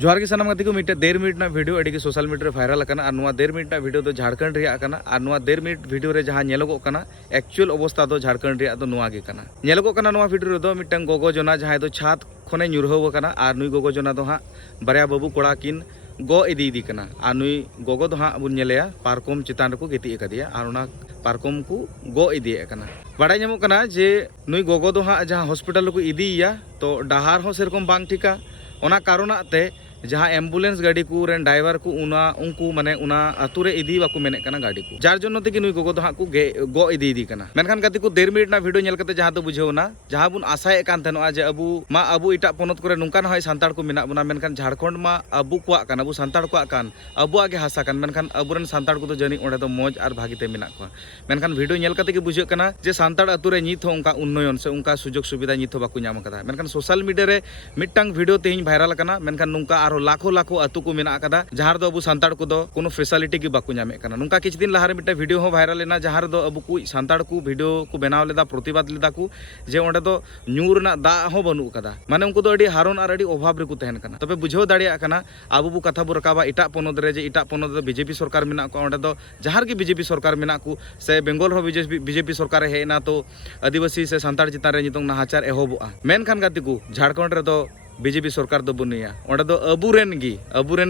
जोहार के सानाम गति को मिट्टे 1.5 मिनट ना वीडियो अड़ी के सोशल मीडिया रे वायरल करना और नुआ 1.5 मिनट ना वीडियो तो झारखंड रिया करना और नुआ 1.5 मिनट वीडियो रे जहां नेलोगो करना एक्चुअल अवस्था तो झारखंड रिया तो नुआ गे करना नेलोगो करना नुआ वीडियो रे दो मिट्टन गोगो जना जहां तो छात खने न्यूरहव करना और नुई गोगो जना तो हां बारया बाबू कोड़ा किन गो इदी करना और नुई गोगो तो हां बुन नेलेया पारकोम चितान रे को गिति एकदिया और उना पारकोम को गो इदी करना बाड़ाय ᱧᱟᱢᱚᱜ ᱠᱟᱱᱟ जे नुई गोगो तो हां जहां हॉस्पिटल को इदीया तो डहार हो सेरकम बांग ठिका ओना कारणते जहां एम्बुलेंस गाड़ी को रेन ड्राइवर को उनको माने उना अतुरे इदी बाको मेने कना गाड़ी को जार जन्नो ते कि नुई गोगो दहा को गो इदी कना मेनखान गति को 1.5 मिनट ना वीडियो नेल कते जहां तो बुझेवना जहां बुन आशाए कान थेनोआ जे अबु इटा पोनत करे नुकान हाय सांताड़ को मेना बुना मेनखान झारखंड मा अबु कोआ कान अबु सांताड़ कोआ कान अबुआ गे हासा कान मेनखान अबुरन सांताड़ को तो जनी ओंडे तो मौज आर भागीते मेना को मेनखान वीडियो नेल कते के बुझे कना जे सांताड़ अतुरे नित हो उनका उन्नयन से उनका सुजोग सुविधा नित हो बाको नाम कदा मेनखान सोशल मीडिया रे मिटटांग वीडियो तेहिं वायरल कना मेनखान नुका आरो लाखो लाखो अतु को मेना कदा जहां दो अबु सांताड़ को दो कोनो फैसिलिटी की बाको नामे कना नुका किछ दिन लहारे मिटा वीडियो हो वायरल लेना जहां दो अबु को सांताड़ को वीडियो को बनाव लेदा प्रतिबाद लेदा को जे ओंडे दो न्यूर ना दा हो बनु कदा माने उनको दो अडी हारोन आर अडी अभाव रे को तहन कना तबे बुझाव दाड़िया कना अबु बु कथा बु रकाबा इटा पोनद रे जे इटा पोनद दो बीजेपी सरकार मेना को ओंडे दो जहां की बीजेपी सरकार मेना को से बेंगल हो बीजेपी सरकार हेना तो आदिवासी से सांताड़ चितान रे नितों नाहाचार एहोबोआ मेनखान गाति को झारखंड रे दो बीजेपी सरकार दो बुनिया ओंडे दो अबुरेन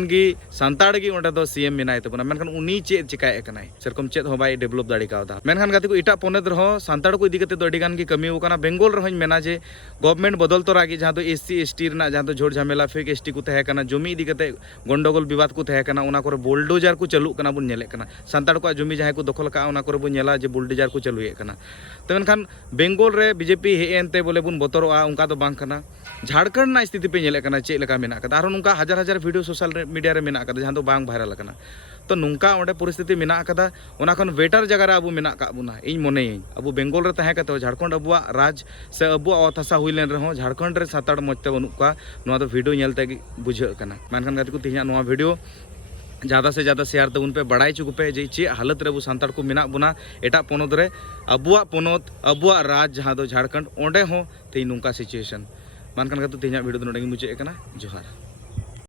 गी सांताड़ गी ओंडे दो सीएम मेनाय तबना मेनखान उनी चे चिकाय कनाय सेरकम चेत हो बाय डेवलप दाड़ी कावदा मेनखान गाति को इटा पोनेद रहो सांताड़ को इदी कते दो अडी गान गी कमी होकना बेंगल रहोñ मेना जे गवर्नमेंट बदल तो रागी जहां तो एससी एसटी रना जहां तो झोड़ झमेला फेक एसटी को तहे कना जमी इदी कते गंडगोल विवाद को तहे कना ओना करे बुलडोजर को चालू कना बुन नेले कना सांताड़ को जमी जहां को दखल का ओना करे बुन नेला जे बुलडोजर को चालुए कना तो मेनखान बेंगल रे बीजेपी हेएनते बोले बुन बतरोआ उनका तो बांग कना झारखंड ना स्थिति पे नेले कना चे लका मेना कदा आरो नुका हजार हजार वीडियो सोशल मीडिया रे मेना कदा जहां तो बांग वायरल कना तो नुका ओंडे परिस्थिति मेना कदा ओना खन वेटर जगह रे अबु मेना का बुना इन मने अबु बेंगल रे तहे कते झारखंड अबुआ राज से अबुआ अथासा हुइलेन रे हो झारखंड रे साताड़ मजते बनु का नुआ तो वीडियो नेलते बुझे कना मेनखान गाति को तिहिया नुआ वीडियो ज़्यादा से ज़्यादा शेयर तबुन पे बड़ाई चुक पे जे चे हालत रे अबु सांताड़ को मेना बुना एटा पोनोद रे अबुआ पोनोत अबुआ राज जहां दो झारखंड ओंडे हो ते नुका सिचुएशन मानखान गाति तिहिया वीडियो दो नोडे मुचे कना जोहार।